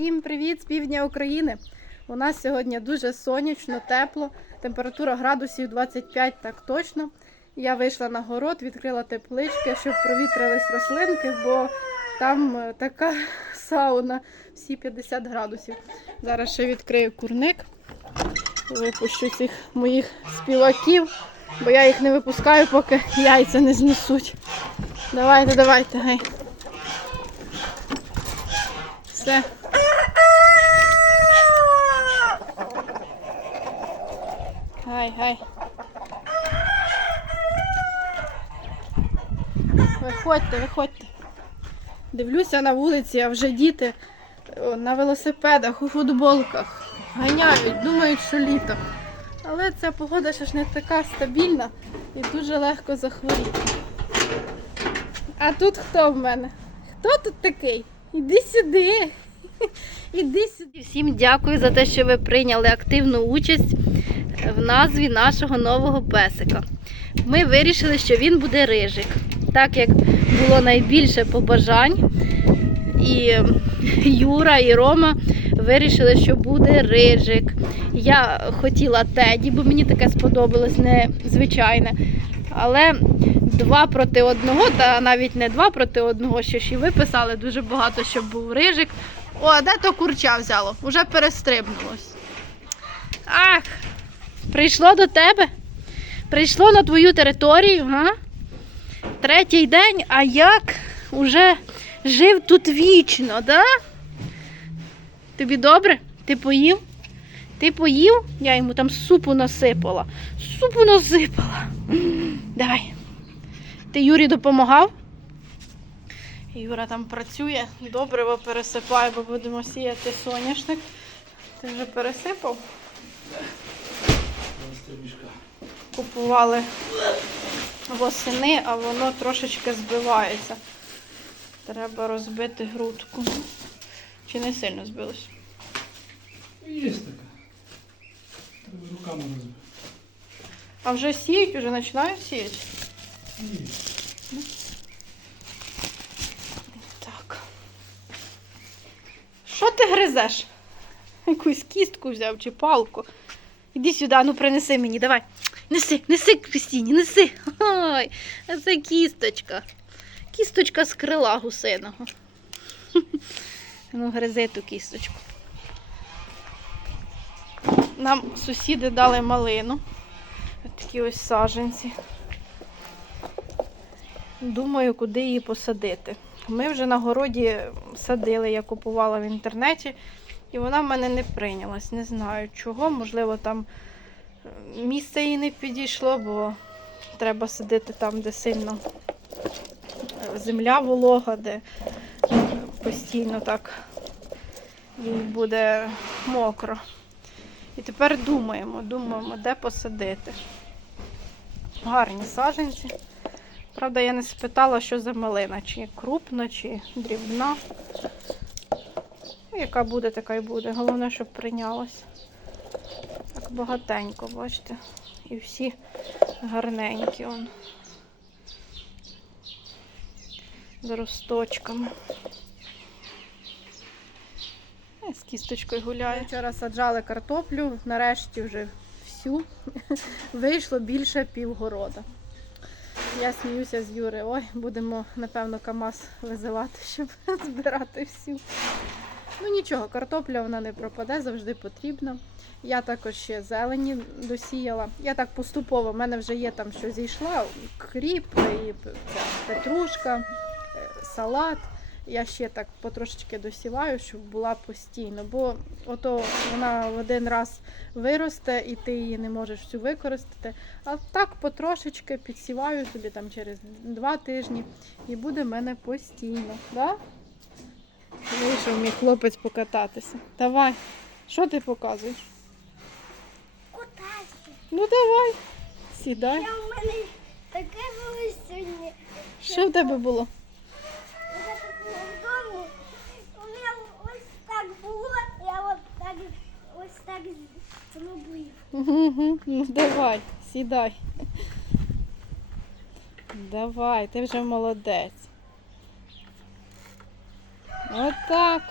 Всім привіт з півдня України. У нас сьогодні дуже сонячно, тепло, температура градусів 25 так точно. Я вийшла на город, відкрила теплички, щоб провітрились рослинки, бо там е, така сауна, всі 50 градусів. Зараз ще відкрию курник, випущу цих моїх співаків, бо я їх не випускаю, поки яйця не знесуть. Давайте, давайте, гей. Все. Гай, гай. Виходьте, виходьте. Дивлюся на вулиці, а вже діти на велосипедах, у футболках ганяють, думають, що літо. Але ця погода ще ж не така стабільна і дуже легко захворіти. А тут хто в мене? Хто тут такий? Іди сюди. Іди сюди. Всім дякую за те, що ви прийняли активну участь в назві нашого нового песика. Ми вирішили, що він буде рижик, так як було найбільше побажань. І Юра і Рома вирішили, що буде рижик. Я хотіла теді, бо мені таке сподобалось незвичайне. Але два проти одного, та навіть не два проти одного, що ж і ви писали дуже багато, щоб був рижик. О, де то курча взяло? Уже перестрибнулось. Ах, прийшло до тебе? Прийшло на твою територію, га? Третій день, а як уже жив тут вічно, да? Тобі добре? Ти поїв? Ти поїв? Я йому там супу насипала. Супу насипала. Давай. Ти Юрі допомагав? Юра там працює, добриво пересипає, бо будемо сіяти соняшник. Ти вже пересипав? Купували восени, а воно трошечки збивається. Треба розбити грудку. Чи не сильно збилось? Є така. Треба руками розбити. А вже сіють, вже починають сіяти? Ні. Так. Що ти гризеш? Якусь кістку взяв чи палку. Іди сюди, ну принеси мені, давай. Неси, неси Крістіні, неси. Ой, це кісточка. Кісточка з крила гусиного. Ну, гризи ту кісточку. Нам сусіди дали малину. Ось такі ось саженці. Думаю, куди її посадити. Ми вже на городі садили, я купувала в інтернеті, і вона в мене не прийнялась. Не знаю чого. Можливо, там е, місце їй не підійшло, бо треба садити там, де сильно е, земля волога, де постійно так їй буде мокро. І тепер думаємо, думаємо, де посадити. Гарні саженці. Правда, я не спитала, що за малина, чи крупна, чи дрібна. Яка буде, така й буде. Головне, щоб прийнялась. Так багатенько, бачите. І всі гарненькі. Он. З росточками. Е, З кісточкою гуляю. Вчора саджали картоплю, нарешті вже всю. Вийшло більше півгорода. Я сміюся з Юри. Ой, будемо, напевно, КАМАЗ визивати, щоб збирати всю. Ну нічого, картопля вона не пропаде, завжди потрібна. Я також ще зелені досіяла. Я так поступово, в мене вже є там, що зійшла, кріп, петрушка, е, салат. Я ще так потрошечки досіваю, щоб була постійно. Бо ото вона в один раз виросте і ти її не можеш всю використати. А так потрошечки підсіваю собі там через два тижні і буде в мене постійно. Да? Вийшов мій хлопець покататися. Давай. Що ти показуєш? Кутайся. Ну давай. Сідай. Я в мене таке було сьогодні. Що в тебе було? Я так була вдома. У мене ось так було, я от так ось так зробив. Угу, ну давай, сідай. Давай, ти вже молодець. Вот так.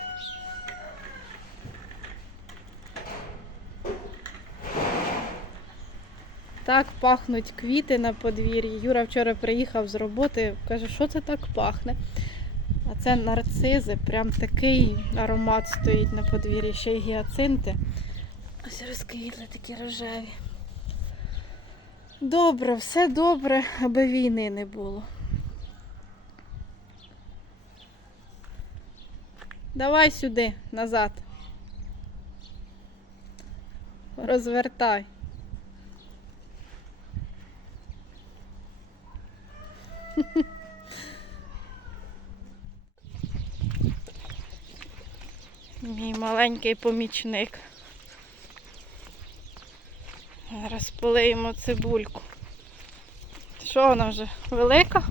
Так пахнуть квіти на подвір'ї. Юра вчора приїхав з роботи, каже, що це так пахне. А це нарцизи, прям такий аромат стоїть на подвір'ї, ще й гіацинти. Ось розквітли такі рожеві. Добре, все добре, аби війни не було. Давай сюди, назад. Розвертай. Мій маленький помічник. Зараз полиємо цибульку. Що вона вже велика?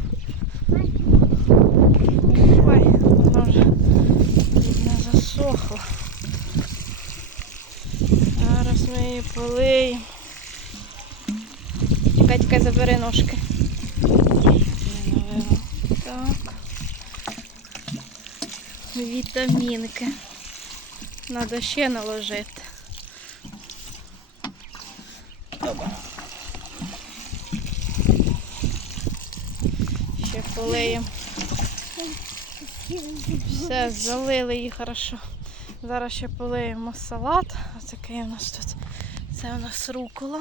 Ой, вона вже не засохла. Зараз ми її полиємо. Чекай, забери ножки. Так. Вітамінки. Надо ще наложити. Добре. Ще полиємо. Все, залили її хорошо. Зараз ще полиємо салат. Ось такий у нас тут. Це у нас рукола.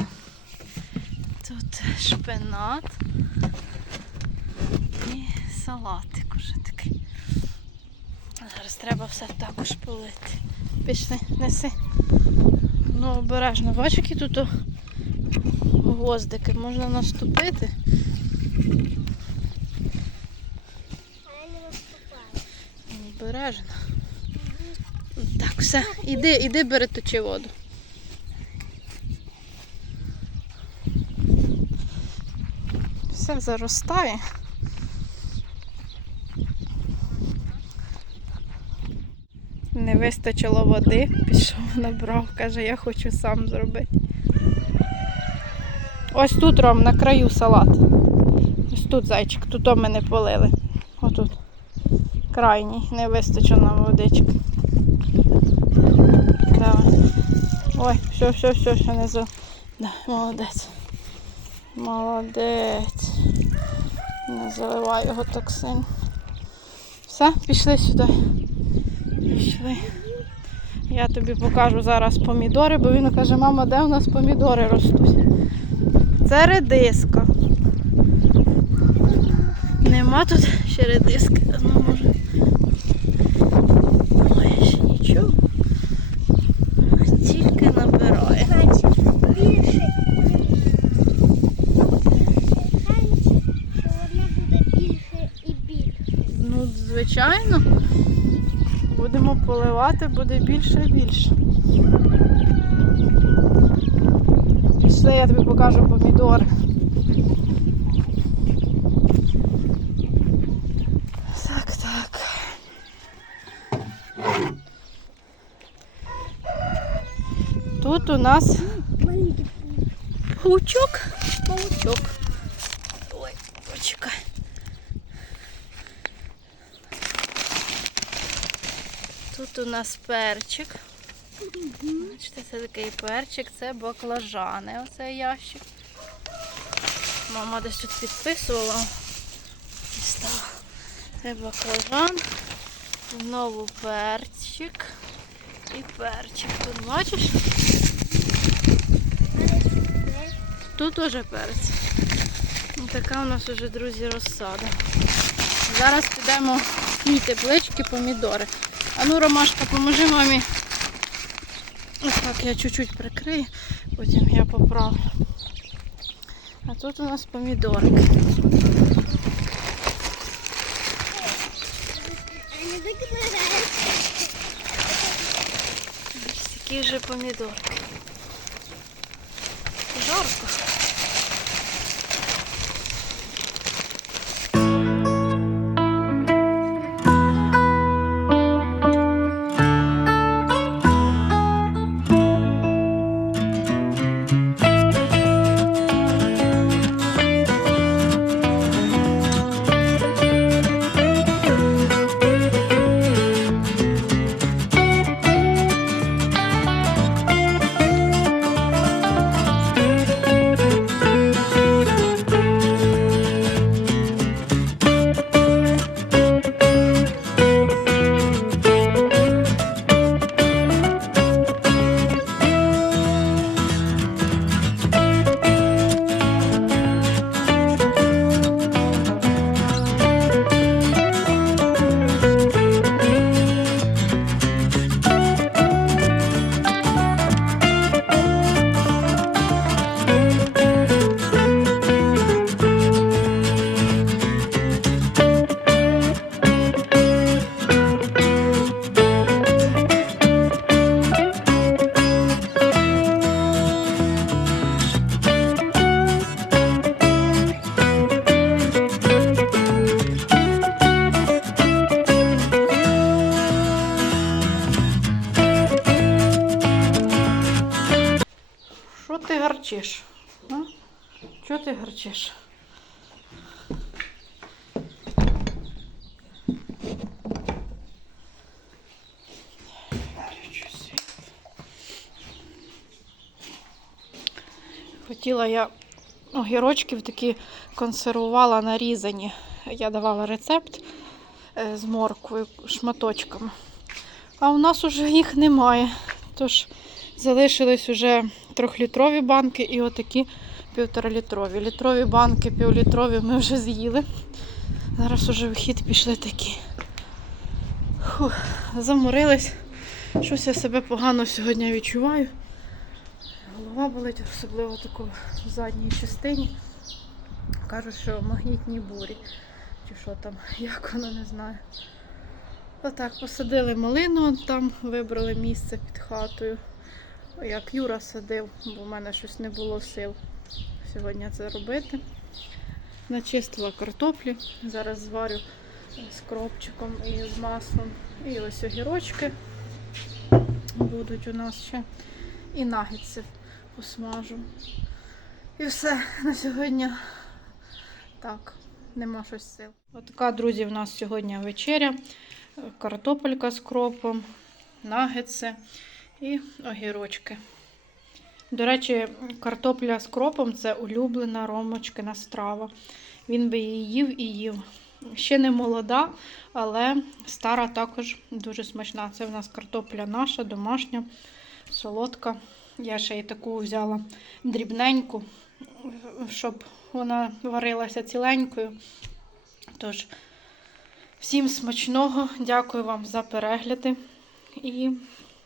Тут шпинат. І салатик уже такий. Зараз треба все також полити. Пішли, неси. Ну, обережно, бачиш, які тут гвоздики, можна наступити. Обережно. Так, все, іди, іди бери точи воду. Все заростає. Не вистачило води, пішов, набрав, каже, я хочу сам зробити. Ось тут, Ром, на краю салат. Ось тут зайчик, тут ми не полили. Отут. Крайній, не вистачило нам водички. Давай. Ой, все, все, все не за. Да, молодець. Молодець. Не заливай його так сильно. Все, пішли сюди. Пішли. Я тобі покажу зараз помідори, бо він каже, мама, де у нас помідори ростуть? Це редиска. Нема тут ще редиски. Ну, може. Ой, ще нічого. Тільки набирає. Значить, більше. Значить, що вона буде більше і більше. Ну, звичайно. Будемо поливати, буде більше і більше. Пішли, я тобі покажу помідори. Так, так. Тут у нас паучок. Паучок. Ой, почекай. Тут у нас перчик. Бачите, це такий перчик, це баклажани, оцей ящик. Мама десь тут підписувала. Це баклажан. Знову перчик. І перчик. Тут бачиш? Тут теж перець. Ну, така у нас вже, друзі, розсада. Зараз підемо в теплички помідори. А ну, Ромашка, поможи мамі. Ось так я чуть-чуть прикрию, потім я поправлю. А тут у нас помідорки. А не викидаєш. Ось такі вже помідорки. Ти гарчиш? А? Чого ти гарчиш? Хотіла я огірочків такі консервувала нарізані. Я давала рецепт е, з морквою шматочками. А у нас уже їх немає. Тож залишились уже трьохлітрові банки і отакі півторалітрові. Літрові банки, півлітрові ми вже з'їли. Зараз уже в хід пішли такі. Фух, заморились. Щось я себе погано сьогодні відчуваю. Голова болить, особливо таку в задній частині. Кажуть, що магнітні бурі. Чи що там, як воно не знаю. Отак, посадили малину, там вибрали місце під хатою. Як Юра садив, бо в мене щось не було сил сьогодні це робити. Начистила картоплі. Зараз зварю з кропчиком і з маслом. І ось огірочки будуть у нас ще. І нагетси посмажу. І все на сьогодні. Так, нема щось сил. Отака, друзі, в нас сьогодні вечеря. Картопелька з кропом, нагетси і огірочки. До речі, картопля з кропом це улюблена Ромочкина страва. Він би її їв і їв. Ще не молода, але стара також дуже смачна. Це в нас картопля наша, домашня, солодка. Я ще й таку взяла дрібненьку, щоб вона варилася ціленькою. Тож, всім смачного, дякую вам за перегляди і